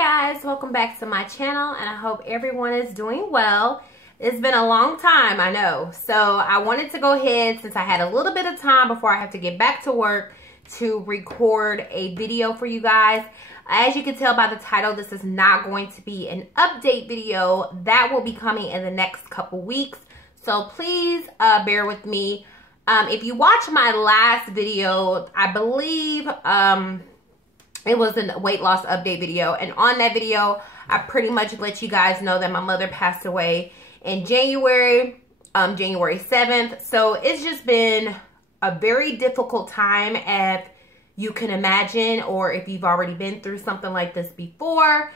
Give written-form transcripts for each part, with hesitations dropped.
guys, welcome back to my channel, and I hope everyone is doing well. It's been a long time, I know, so I wanted to go ahead, since I had a little bit of time before I have to get back to work, to record a video for you guys. As you can tell by the title, this is not going to be an update video. That will be coming in the next couple weeks, so please bear with me. If you watch my last video, I believe it was a weight loss update video, and on that video I pretty much let you guys know that my mother passed away in January 7th. So it's just been a very difficult time, if you can imagine, or if you've already been through something like this before.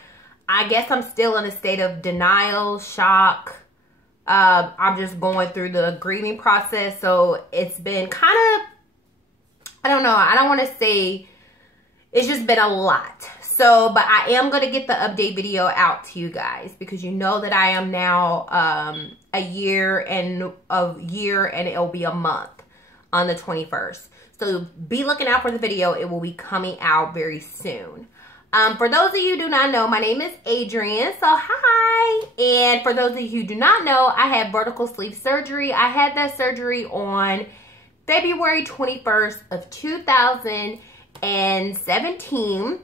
I guess I'm still in a state of denial, shock. I'm just going through the grieving process, so it's been kind of, I don't know, I don't want to say, it's just been a lot. So, but I am going to get the update video out to you guys, because you know that I am now a year and it'll be a month on the 21st. So be looking out for the video. It will be coming out very soon. For those of you who do not know, my name is Adrienne, so hi. And for those of you who do not know, I had vertical sleeve surgery. I had that surgery on February 21st of 2017,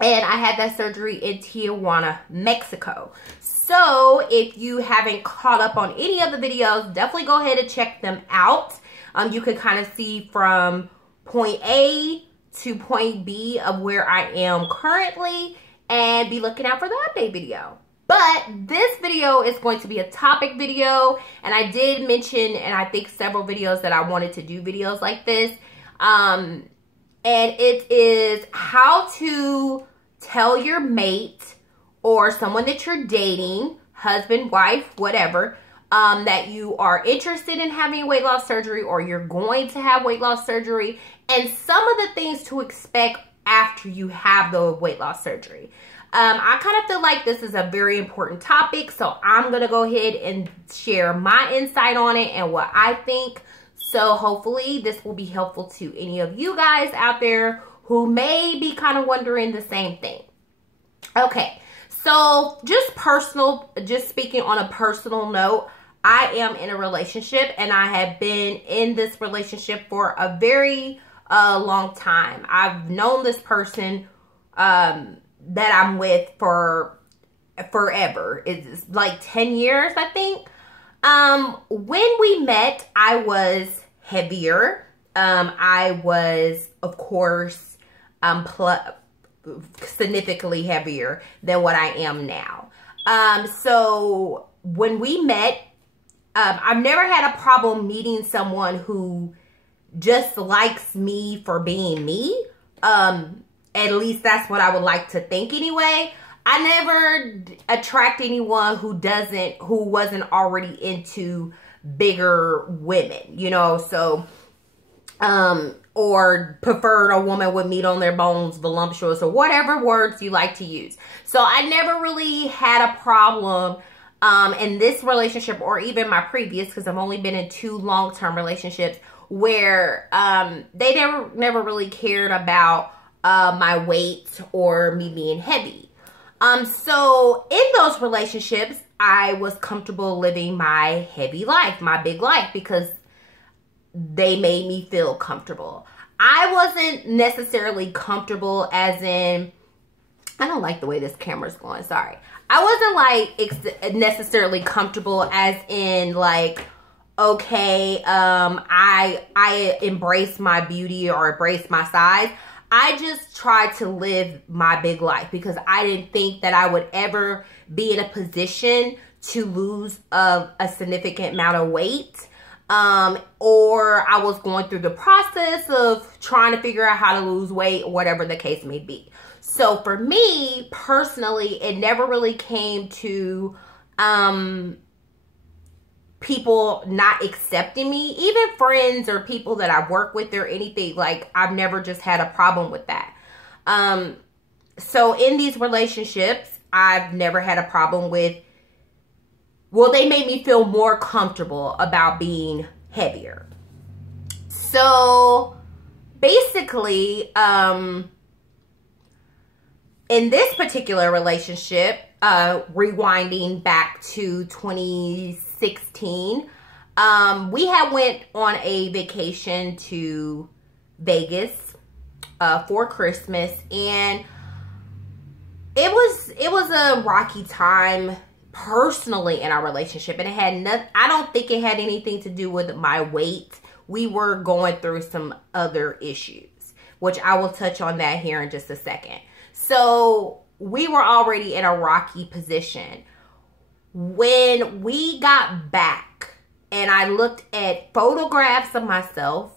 and I had that surgery in Tijuana, Mexico. So if you haven't caught up on any of the videos, definitely go ahead and check them out. You can kind of see from point A to point B of where I am currently, and be looking out for the update video. But this video is going to be a topic video, and I did mention, and I think several videos, that I wanted to do videos like this. And it is how to tell your mate or someone that you're dating, husband, wife, whatever, that you are interested in having weight loss surgery, or you're going to have weight loss surgery, and some of the things to expect after you have the weight loss surgery. I kind of feel like this is a very important topic, so I'm going to go ahead and share my insight on it and what I think. So hopefully this will be helpful to any of you guys out there who may be kind of wondering the same thing. Okay, so just speaking on a personal note, I am in a relationship, and I have been in this relationship for a very long time. I've known this person that I'm with for forever. It's like 10 years, I think. When we met, I was heavier. I was, of course, significantly heavier than what I am now. So when we met, I've never had a problem meeting someone who just likes me for being me. At least that's what I would like to think anyway. I never attract anyone who wasn't already into bigger women, you know, so, or preferred a woman with meat on their bones, voluptuous, or whatever words you like to use. So I never really had a problem in this relationship, or even my previous, because I've only been in 2 long-term relationships, where they never really cared about my weight or me being heavy. So in those relationships, I was comfortable living my heavy life, my big life, because they made me feel comfortable. I wasn't necessarily comfortable as in, I don't like the way this camera's going, sorry. I wasn't like necessarily comfortable as in like, okay, I embrace my beauty or embrace my size. I just tried to live my big life, because I didn't think that I would ever be in a position to lose a significant amount of weight. Or I was going through the process of trying to figure out how to lose weight, whatever the case may be. So for me, personally, it never really came to people not accepting me, even friends or people that I work with or anything. Like, I've never just had a problem with that. So in these relationships, I've never had a problem with, well, they made me feel more comfortable about being heavier. So basically, in in this particular relationship, rewinding back to 2016, we had went on a vacation to Vegas for Christmas, and it was a rocky time personally in our relationship, and it had nothing. I don't think it had anything to do with my weight. We were going through some other issues, which I will touch on that here in just a second. So we were already in a rocky position. When we got back and I looked at photographs of myself,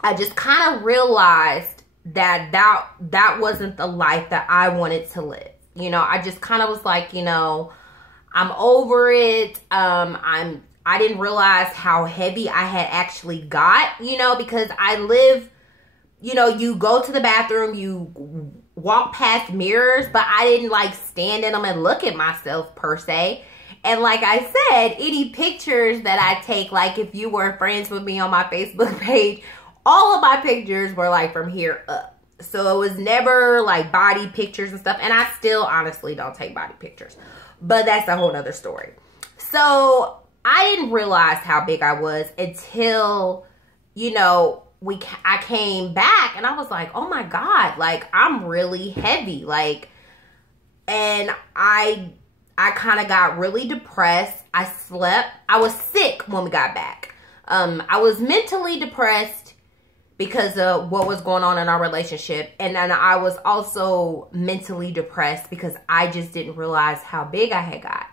I just kind of realized that that wasn't the life that I wanted to live. You know, I just kind of was like, you know, I'm over it. I didn't realize how heavy I had actually got, you know, because I live, you know, you go to the bathroom, you walk past mirrors, but I didn't like stand in them and look at myself per se. And like I said, any pictures that I take, like if you were friends with me on my Facebook page, all of my pictures were like from here up. So it was never like body pictures and stuff. And I still honestly don't take body pictures, but that's a whole nother story. So I didn't realize how big I was until, you know, I came back and I was like, oh my God, like I'm really heavy. Like, and I kind of got really depressed. I was sick when we got back. I was mentally depressed because of what was going on in our relationship. And then I was also mentally depressed because I just didn't realize how big I had got.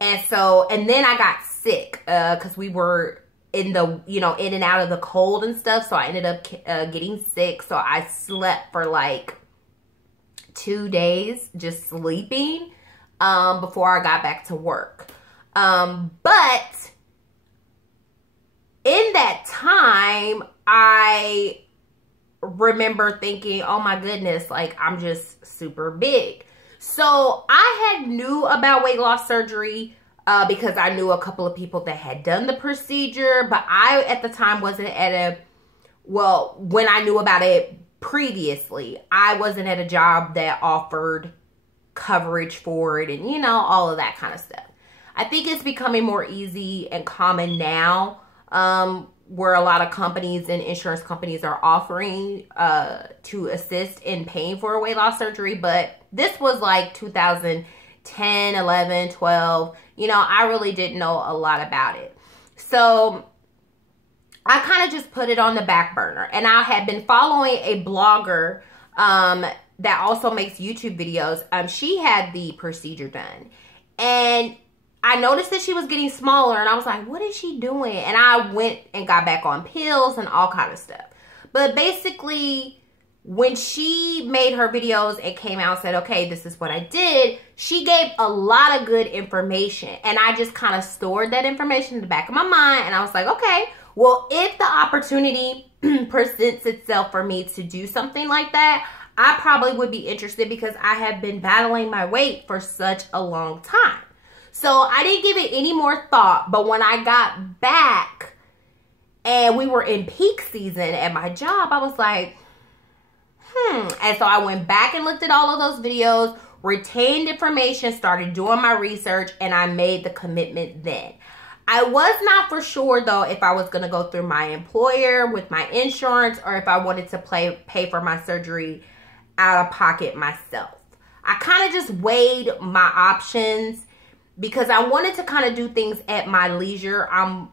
And so, and then I got sick because we were in the, you know, in and out of the cold and stuff. So I ended up getting sick. So I slept for like 2 days just sleeping before I got back to work. But in that time, I remember thinking, oh my goodness, like I'm just super big. So I had knew about weight loss surgery because I knew a couple of people that had done the procedure, but I at the time wasn't at a, well, when I knew about it previously, I wasn't at a job that offered coverage for it and, you know, all of that kind of stuff. I think it's becoming more easy and common now, where a lot of companies and insurance companies are offering to assist in paying for a weight loss surgery. But this was like 2010, 11, 12. You know, I really didn't know a lot about it. So I kind of just put it on the back burner. And I had been following a blogger that also makes YouTube videos. She had the procedure done. And I noticed that she was getting smaller, and I was like, what is she doing? And I went and got back on pills and all kind of stuff. But basically, when she made her videos and came out and said, okay, this is what I did, she gave a lot of good information. And I just kind of stored that information in the back of my mind. And I was like, okay, well, if the opportunity presents itself for me to do something like that, I probably would be interested because I have been battling my weight for such a long time. So I didn't give it any more thought, but when I got back and we were in peak season at my job, I was like, And so I went back and looked at all of those videos, retained information, started doing my research, and I made the commitment then. I was not for sure, though, if I was going to go through my employer with my insurance or if I wanted to pay for my surgery out of pocket myself. I kind of just weighed my options because I wanted to kind of do things at my leisure. I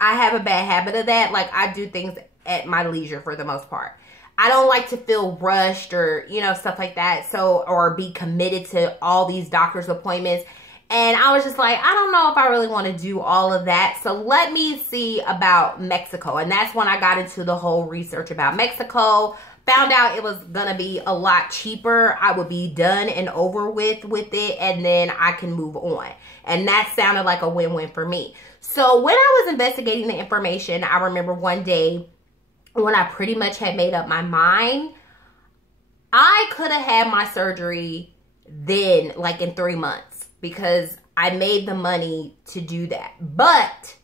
have a bad habit of that. Like, I do things at my leisure for the most part. I don't like to feel rushed or, you know, stuff like that. So, or be committed to all these doctor's appointments. And I was just like, I don't know if I really want to do all of that. So let me see about Mexico. And that's when I got into the whole research about Mexico. Found out it was going to be a lot cheaper. I would be done and over with it. And then I can move on. And that sounded like a win-win for me. So when I was investigating the information, I remember one day when I pretty much had made up my mind, I could have had my surgery then, like in 3 months, because I made the money to do that. But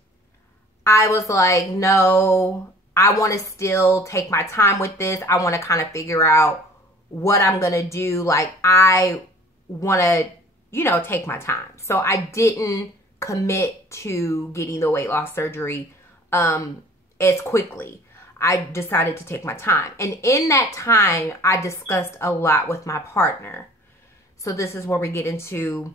I was like, no, I want to still take my time with this. I want to kind of figure out what I'm going to do. Like, I want to, you know, take my time. So I didn't commit to getting the weight loss surgery as quickly. I decided to take my time. And in that time, I discussed a lot with my partner. So this is where we get into,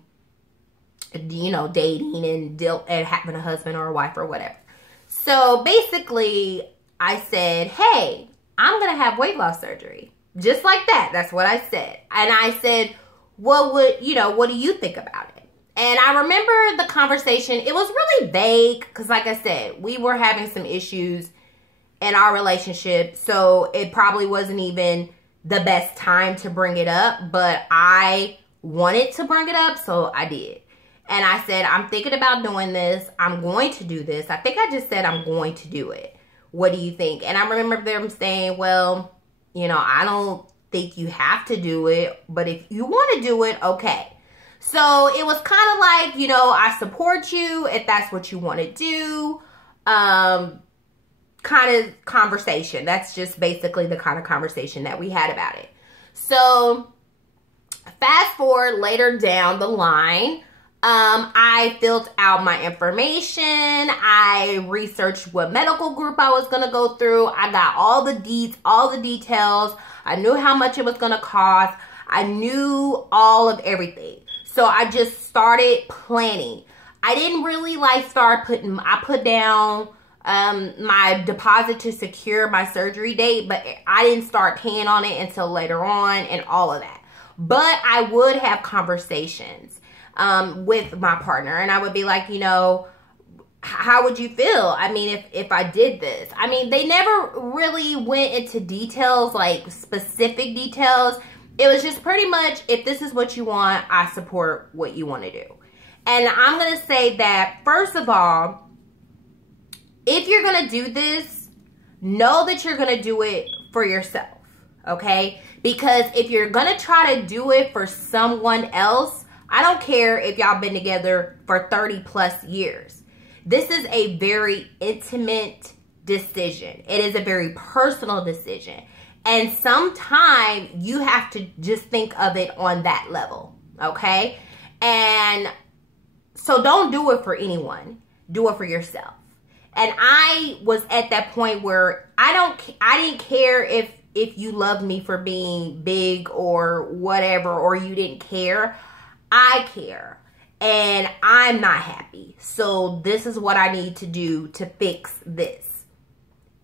you know, dating and having a husband or a wife or whatever. So basically, I said, hey, I'm going to have weight loss surgery. Just like that. That's what I said. And I said, what do you think about it? And I remember the conversation. It was really vague because, like I said, we were having some issues in our relationship. So it probably wasn't even the best time to bring it up. But I wanted to bring it up, so I did. And I said, I'm thinking about doing this. I'm going to do this. I think I just said I'm going to do it. What do you think? And I remember them saying, well, you know, I don't think you have to do it, but if you want to do it, okay. So it was kind of like, you know, I support you if that's what you want to do. Kind of conversation. That's just basically the kind of conversation that we had about it. So fast forward later down the line, I filled out my information. I researched what medical group I was going to go through. I got all the details. I knew how much it was going to cost. I knew all of everything. So I just started planning. I didn't really I put down my deposit to secure my surgery date, but I didn't start paying on it until later on and all of that. But I would have conversations with my partner, and I would be like, you know, how would you feel? I mean, if I did this? I mean, they never really went into details, like specific details. It was just pretty much, if this is what you want, I support what you want to do. And I'm going to say that, first of all, if you're going to do this, know that you're going to do it for yourself, okay? Because if you're going to try to do it for someone else, I don't care if y'all been together for 30 plus years. This is a very intimate decision. It is a very personal decision. And sometimes you have to just think of it on that level, okay? And so don't do it for anyone. Do it for yourself. And I was at that point where I didn't care if you loved me for being big or whatever, or you didn't care. I care. And I'm not happy. So this is what I need to do to fix this.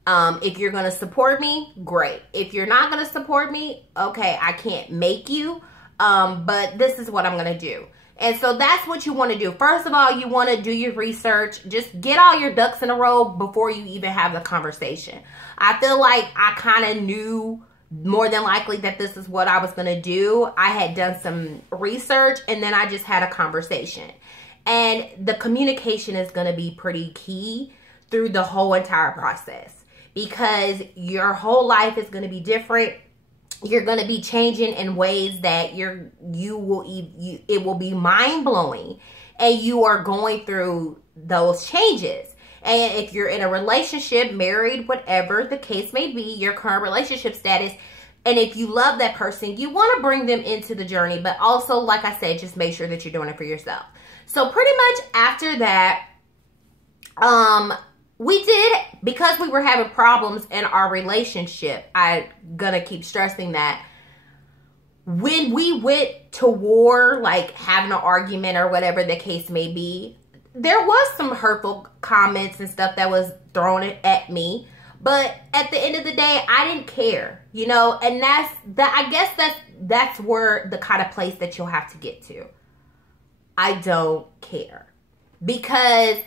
If you're going to support me, great. If you're not going to support me, okay, I can't make you. But this is what I'm going to do. And so that's what you want to do. First of all, you want to do your research. Just get all your ducks in a row before you even have the conversation. I feel like I kind of knew more than likely that this is what I was going to do. I had done some research and then I just had a conversation. And the communication is going to be pretty key through the whole entire process, because your whole life is going to be different. You're going to be changing in ways that it will be mind-blowing, and you are going through those changes. And if you're in a relationship, married, whatever the case may be, your current relationship status, and if you love that person, you want to bring them into the journey. But also, like I said, just make sure that you're doing it for yourself. So pretty much after that, we did, because we were having problems in our relationship, I'm gonna keep stressing that, when we went to war, like having an argument or whatever the case may be, there was some hurtful comments and stuff that was thrown at me. But at the end of the day, I didn't care, you know, and I guess that's where the kind of place that you'll have to get to. I don't care, because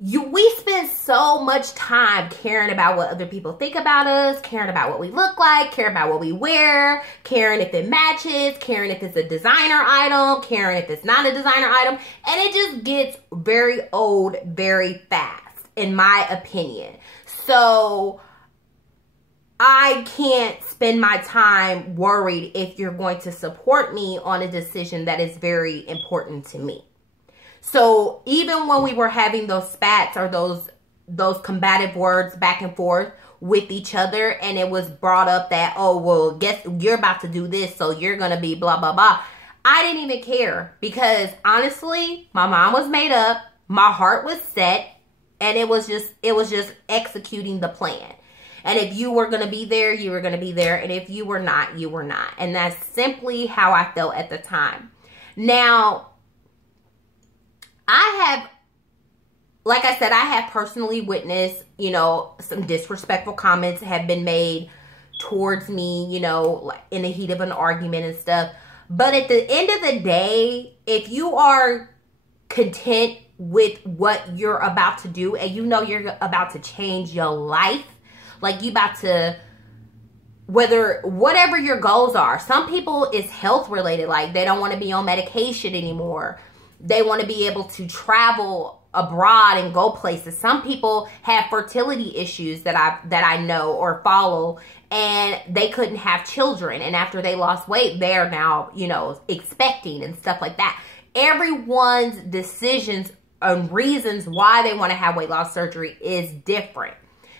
we spend so much time caring about what other people think about us, caring about what we look like, caring about what we wear, caring if it matches, caring if it's a designer item, caring if it's not a designer item. And it just gets very old very fast, in my opinion. So I can't spend my time worried if you're going to support me on a decision that is very important to me. So even when we were having those spats or those combative words back and forth, with each other, and it was brought up that, oh, well, guess you're about to do this, so you're going to be blah, blah, blah. I didn't even care, because honestly, my mind was made up, my heart was set, and it was just executing the plan. And if you were going to be there, you were going to be there. And if you were not, you were not. And that's simply how I felt at the time. Now, like I said, I have personally witnessed, you know, some disrespectful comments have been made towards me, you know, like in the heat of an argument and stuff. But at the end of the day, if you are content with what you're about to do, and you know you're about to change your life, like you about to, whatever your goals are. Some people it's health related, like they don't want to be on medication anymore. They want to be able to travel abroad and go places. Some people have fertility issues that I know or follow, and they couldn't have children, and after they lost weight, they're now, you know, expecting and stuff like that. Everyone's decisions and reasons why they want to have weight loss surgery is different.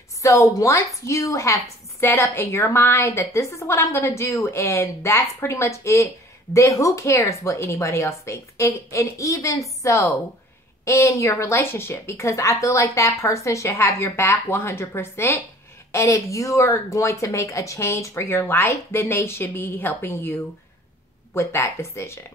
So once you have set up in your mind that this is what I'm going to do, and that's pretty much it, then who cares what anybody else thinks? And even so, in your relationship, because I feel like that person should have your back 100%. And if you are going to make a change for your life, then they should be helping you with that decision.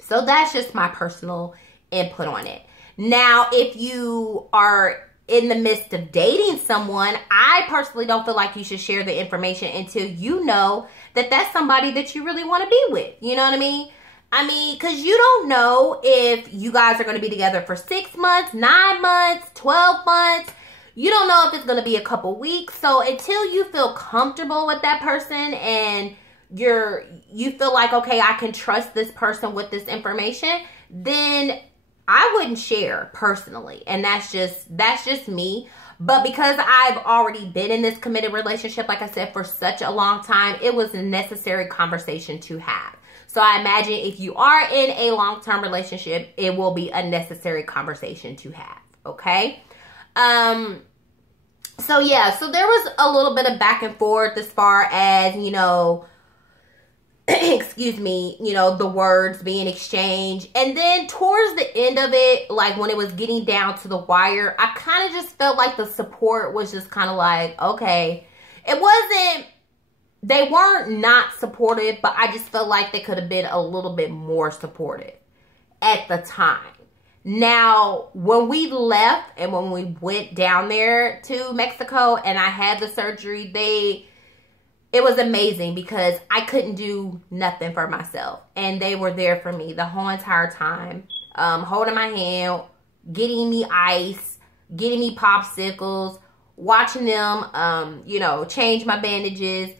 So that's just my personal input on it. Now, if you are in the midst of dating someone, I personally don't feel like you should share the information until you know that that's somebody that you really want to be with. You know what I mean? I mean, because you don't know if you guys are going to be together for 6 months, 9 months, 12 months. You don't know if it's going to be a couple weeks. So until you feel comfortable with that person and you feel like, okay, I can trust this person with this information, then I wouldn't share personally. And that's just me. But because I've already been in this committed relationship, like I said, for such a long time, it was a necessary conversation to have. So I imagine if you are in a long-term relationship, it will be a necessary conversation to have. Okay. So yeah, so there was a little bit of back and forth as far as, you know, excuse me, you know, the words being exchanged. And then towards the end of it, like when it was getting down to the wire, I kind of just felt like the support was just kind of like, okay, it wasn't, they weren't not supportive, but I just felt like they could have been a little bit more supportive at the time. Now, when we left and when we went down there to Mexico and I had the surgery, it was amazing because I couldn't do nothing for myself. And they were there for me the whole entire time, holding my hand, getting me ice, getting me popsicles, watching them, you know, change my bandages,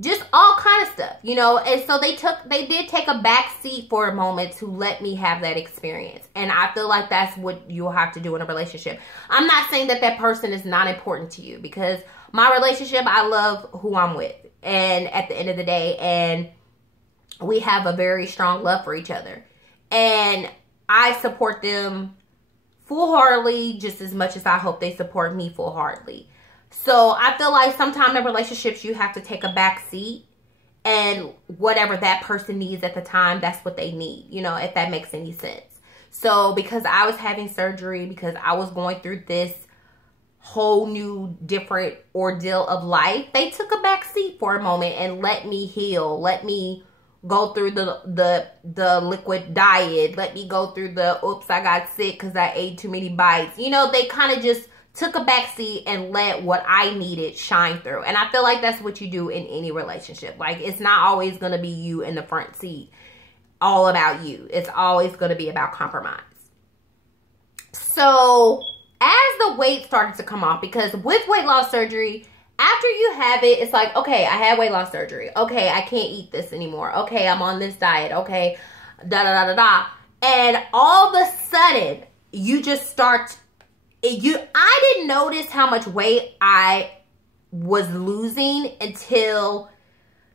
just all kind of stuff, you know. And so they did take a back seat for a moment to let me have that experience. And I feel like that's what you'll have to do in a relationship. I'm not saying that that person is not important to you, because my relationship, I love who I'm with. And at the end of the day, and we have a very strong love for each other. And I support them full-heartedly just as much as I hope they support me full-heartedly. So I feel like sometimes in relationships, you have to take a back seat, and whatever that person needs at the time, that's what they need, you know, if that makes any sense. So because I was having surgery, because I was going through this whole new different ordeal of life, they took a back seat for a moment and let me heal, let me go through the liquid diet, let me go through the oops, I got sick because I ate too many bites. You know, they kind of just took a back seat and let what I needed shine through. And I feel like that's what you do in any relationship. Like, it's not always going to be you in the front seat, all about you. It's always going to be about compromise. So as the weight started to come off, because with weight loss surgery, after you have it, it's like, okay, I had weight loss surgery. Okay, I can't eat this anymore. Okay, I'm on this diet. Okay, da-da-da-da-da. And all of a sudden, you just start... I didn't notice how much weight I was losing until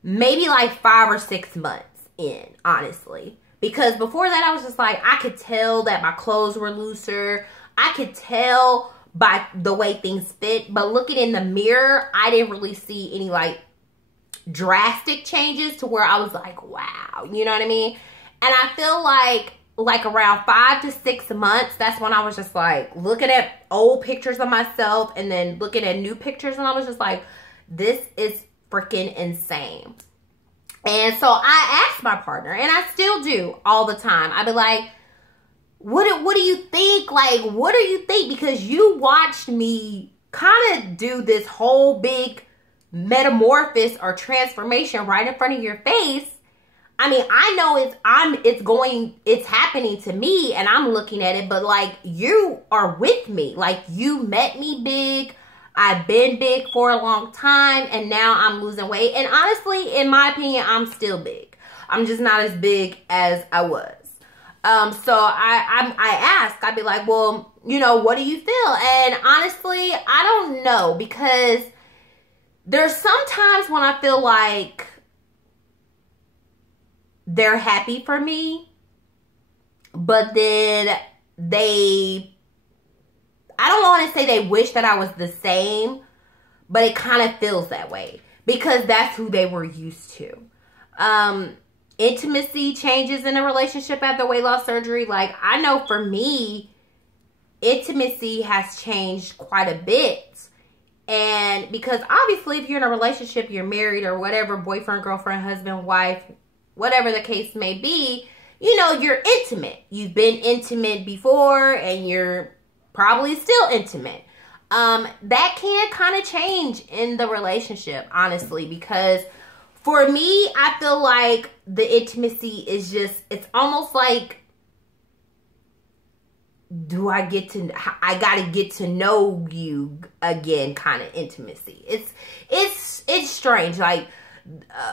maybe like 5 or 6 months in, honestly. Because before that, I was just like, I could tell that my clothes were looser. I could tell by the way things fit. But looking in the mirror, I didn't really see any like drastic changes to where I was like, wow, you know what I mean? And I feel like around 5 to 6 months, that's when I was just like looking at old pictures of myself and then looking at new pictures, and I was just like, this is freaking insane. And so I asked my partner, and I still do all the time. I'd be like, what do you think? Like, what do you think? Because you watched me kind of do this whole big metamorphosis or transformation right in front of your face. I mean, I know it's happening to me and I'm looking at it, but like, you are with me. Like, you met me big. I've been big for a long time, and now I'm losing weight. And honestly, in my opinion, I'm still big. I'm just not as big as I was. So I asked, I'd be like, well, you know, what do you feel? And honestly, I don't know, because there's sometimes when I feel like they're happy for me, but then I don't want to say they wish that I was the same, but it kind of feels that way because that's who they were used to. Intimacy changes in a relationship after weight loss surgery. Like, I know for me, intimacy has changed quite a bit. And because obviously if you're in a relationship, you're married or whatever, boyfriend, girlfriend, husband, wife, whatever the case may be, you know, you're intimate. You've been intimate before and you're probably still intimate. That can kind of change in the relationship, honestly, because for me, I feel like the intimacy is just, it's almost like, I gotta get to know you again kind of intimacy. It's strange, like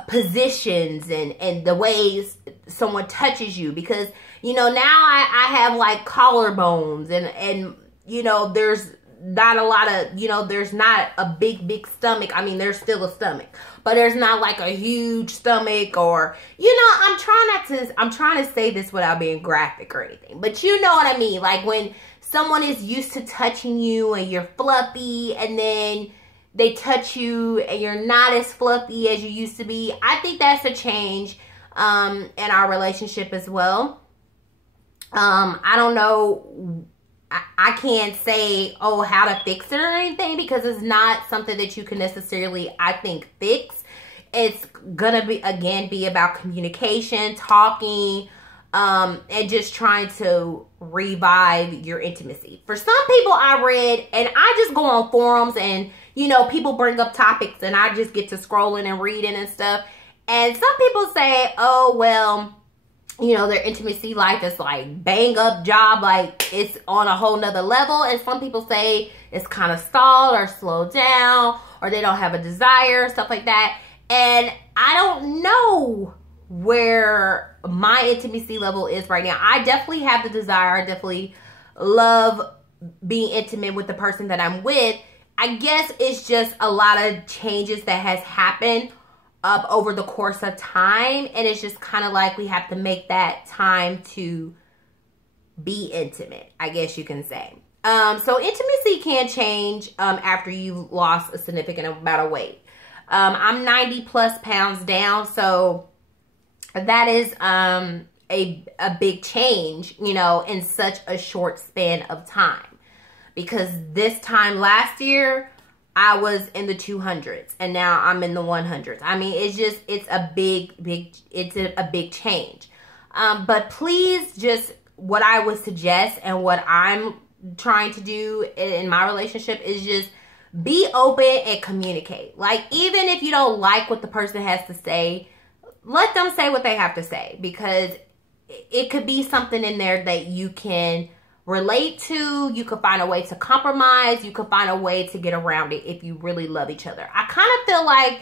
positions and the ways someone touches you, because, you know, now I have like collarbones and you know, there's not a lot of, you know, there's not a big stomach. I mean, there's still a stomach, but there's not like a huge stomach, or, you know, I'm trying to say this without being graphic or anything, but you know what I mean? Like when someone is used to touching you and you're fluffy, and then they touch you and you're not as fluffy as you used to be. I think that's a change in our relationship as well. I don't know, I can't say, oh, how to fix it or anything, because it's not something that you can necessarily, I think, fix. It's gonna be, again, be about communication, talking, and just trying to revive your intimacy. For some people I read, and I just go on forums and, you know, people bring up topics and I just get to scrolling and reading and stuff. And some people say, oh, well, you know, their intimacy life is like bang up job, like it's on a whole nother level. And some people say it's kind of stalled or slowed down, or they don't have a desire, stuff like that. And I don't know where my intimacy level is right now. I definitely have the desire. I definitely love being intimate with the person that I'm with. I guess it's just a lot of changes that has happened up over the course of time, and it's just kind of like we have to make that time to be intimate, I guess you can say. So intimacy can change after you've lost a significant amount of weight. I'm 90 plus pounds down, so that is a big change, you know, in such a short span of time. Because this time last year, I was in the 200s, and now I'm in the 100s. I mean, it's a big change. But please, just what I would suggest and what I'm trying to do in my relationship is just be open and communicate. Like, even if you don't like what the person has to say, let them say what they have to say, because it could be something in there that you can relate to. You could find a way to compromise. You could find a way to get around it if you really love each other. I kind of feel like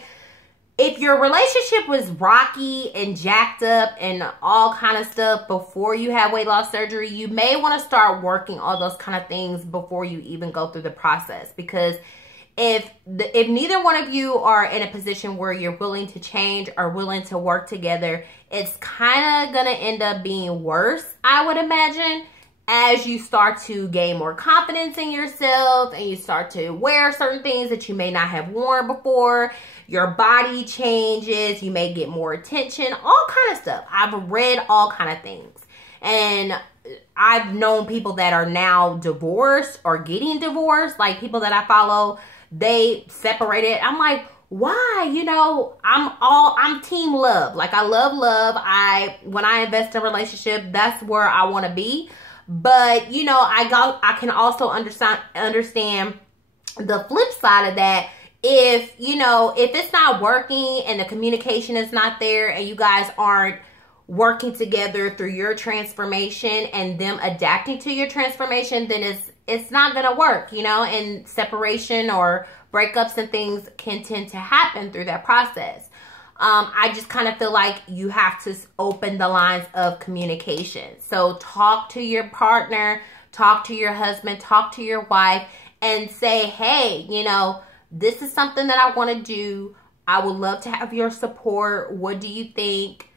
if your relationship was rocky and jacked up and all kind of stuff before you had weight loss surgery, you may want to start working all those kind of things before you even go through the process. Because if neither one of you are in a position where you're willing to change or willing to work together, it's kind of going to end up being worse, I would imagine. as you start to gain more confidence in yourself and you start to wear certain things that you may not have worn before, your body changes, you may get more attention, all kind of stuff. I've read all kind of things. And I've known people that are now divorced or getting divorced, like people that I follow, they separated. I'm like, why? You know, I'm team love. Like, I love love. When I invest in a relationship, that's where I want to be. But, you know, I can also understand the flip side of that. If it's not working and the communication is not there and you guys aren't working together through your transformation and them adapting to your transformation, then it's not going to work, you know, and separation or breakups and things can tend to happen through that process. I just kind of feel like you have to open the lines of communication. So talk to your partner, talk to your husband, talk to your wife, and say, hey, you know, this is something that I want to do. I would love to have your support. What do you think?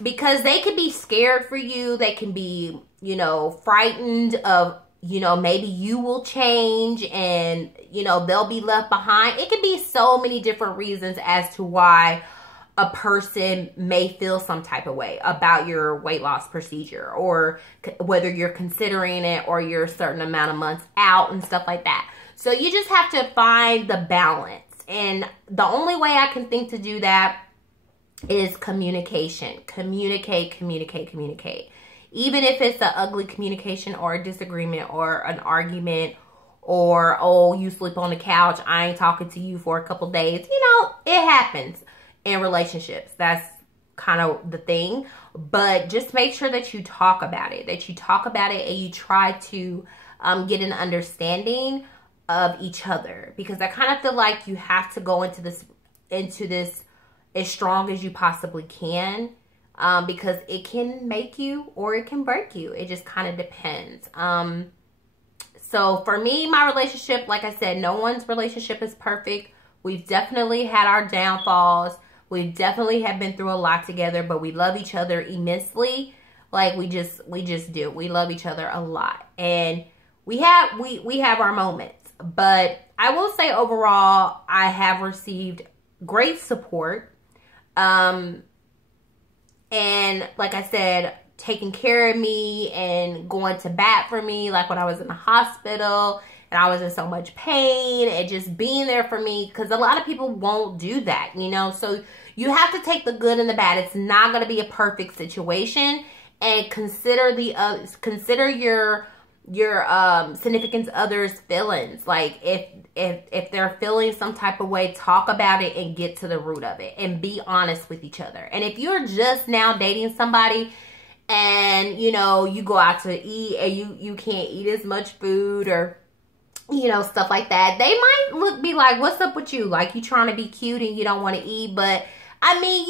Because they could be scared for you. They can be, you know, frightened of, you know, maybe you will change and, you know, they'll be left behind. It could be so many different reasons as to why a person may feel some type of way about your weight loss procedure, or whether you're considering it or you're a certain amount of months out and stuff like that. So you just have to find the balance. And the only way I can think to do that is communication. Communicate. Even if it's an ugly communication or a disagreement or an argument, or, oh, you sleep on the couch, I ain't talking to you for a couple days. You know, it happens in relationships. That's kind of the thing. But just make sure that you talk about it. And you try to get an understanding of each other. Because I kind of feel like you have to go into this as strong as you possibly can. Because it can make you or it can break you. It just kind of depends. So for me, my relationship, like I said, no one's relationship is perfect. We've definitely had our downfalls. We definitely have been through a lot together, but we love each other immensely. Like, we just do. We love each other a lot. And we have our moments. But I will say overall, I have received great support. And like I said, taking care of me and going to bat for me, like when I was in the hospital and I was in so much pain, and just being there for me, because a lot of people won't do that, you know. So you have to take the good and the bad. It's not going to be a perfect situation, and consider your significant other's feelings. Like, if they're feeling some type of way, talk about it and get to the root of it and be honest with each other. And if you're just now dating somebody and, you know, you go out to eat and you can't eat as much food, or, you know, stuff like that, they might be like, what's up with you? Like, you trying to be cute and you don't want to eat. But I mean,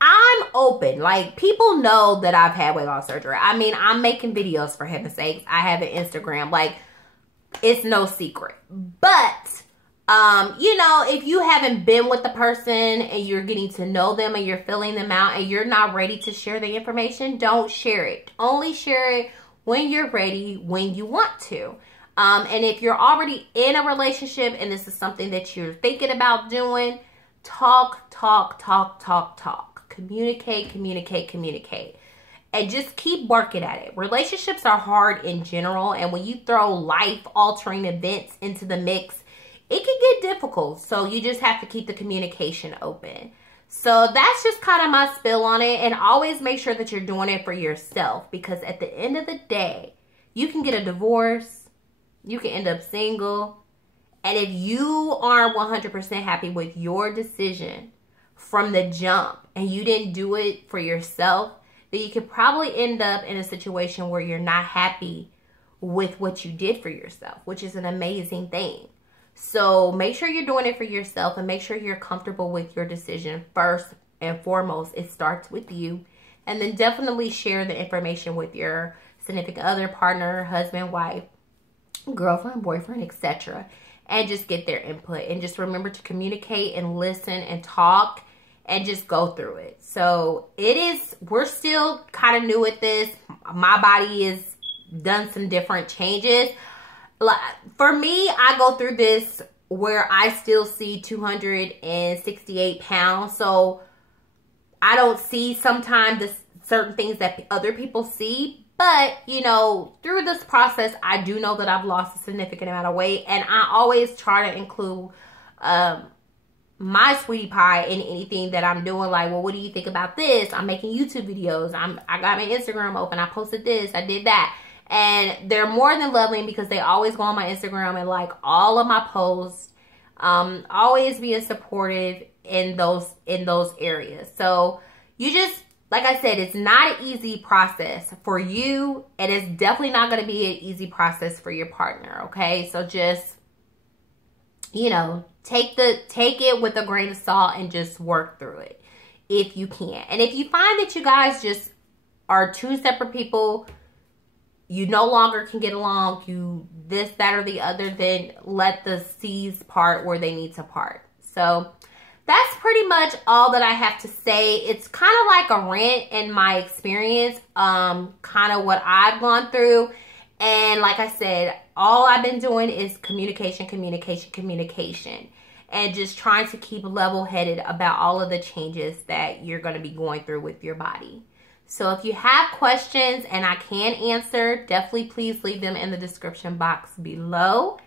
I'm open. Like, people know that I've had weight loss surgery. I mean, I'm making videos, for heaven's sakes. I have an Instagram. Like, it's no secret. But, you know, if you haven't been with the person and you're getting to know them and you're filling them out and you're not ready to share the information, don't share it. Only share it when you're ready, when you want to. And if you're already in a relationship and this is something that you're thinking about doing, talk. Communicate. And just keep working at it. Relationships are hard in general, and when you throw life-altering events into the mix, it can get difficult. So you just have to keep the communication open. So that's just kind of my spill on it. And always make sure that you're doing it for yourself, because at the end of the day, you can get a divorce, you can end up single, and if you aren't 100% happy with your decision from the jump and you didn't do it for yourself, then you could probably end up in a situation where you're not happy with what you did for yourself, which is an amazing thing. So make sure you're doing it for yourself and make sure you're comfortable with your decision. First and foremost, it starts with you. And then definitely share the information with your significant other, partner, husband, wife, girlfriend, boyfriend, etc. And just get their input. And just remember to communicate and listen and talk and just go through it. So we're still kind of new at this. My body is done some different changes. Like, for me, I go through this where I still see 268 pounds. So I don't see sometimes the certain things that other people see. But, you know, through this process, I do know that I've lost a significant amount of weight. And I always try to include my sweetie pie in anything that I'm doing. Like, well, what do you think about this? I'm making YouTube videos. I got my Instagram open. I posted this. I did that. And they're more than lovely because they always go on my Instagram and like all of my posts. Always being supportive in those areas. So you just, like I said, it's not an easy process for you, and it's definitely not going to be an easy process for your partner. Okay, so just, you know, take it with a grain of salt and just work through it if you can. And if you find that you guys just are two separate people, you no longer can get along, you this, that, or the other, then let the seas part where they need to part. So that's pretty much all that I have to say. It's kind of like a rant in my experience, kind of what I've gone through. And like I said, all I've been doing is communication, and just trying to keep level-headed about all of the changes that you're going to be going through with your body. So if you have questions and I can answer, definitely please leave them in the description box below.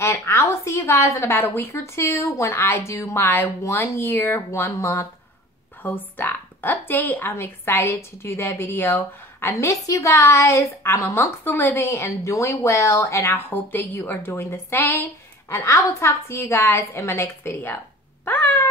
And I will see you guys in about a week or two when I do my 1 year, 1 month post-op update. I'm excited to do that video. I miss you guys. I'm amongst the living and doing well, and I hope that you are doing the same. And I will talk to you guys in my next video. Bye.